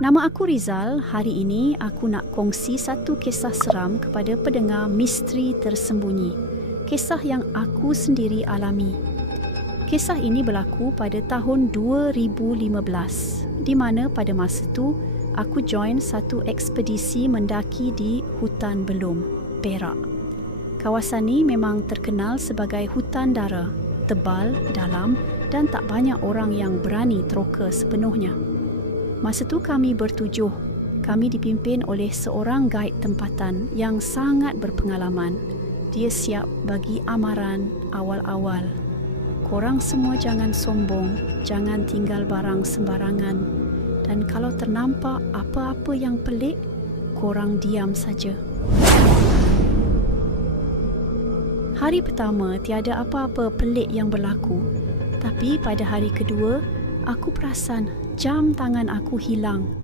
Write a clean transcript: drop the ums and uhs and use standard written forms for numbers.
Nama aku Rizal. Hari ini aku nak kongsi satu kisah seram kepada pendengar Misteri Tersembunyi. Kisah yang aku sendiri alami. Kisah ini berlaku pada tahun 2015, di mana pada masa tu aku join satu ekspedisi mendaki di Hutan Belum, Perak. Kawasan ini memang terkenal sebagai hutan dara, tebal, dalam dan tak banyak orang yang berani teroka sepenuhnya. Masa tu kami bertujuh. Kami dipimpin oleh seorang guide tempatan yang sangat berpengalaman. Dia siap bagi amaran awal-awal. Korang semua jangan sombong, jangan tinggal barang sembarangan. Dan kalau ternampak apa-apa yang pelik, korang diam saja. Hari pertama tiada apa-apa pelik yang berlaku. Tapi pada hari kedua, aku perasan jam tangan aku hilang.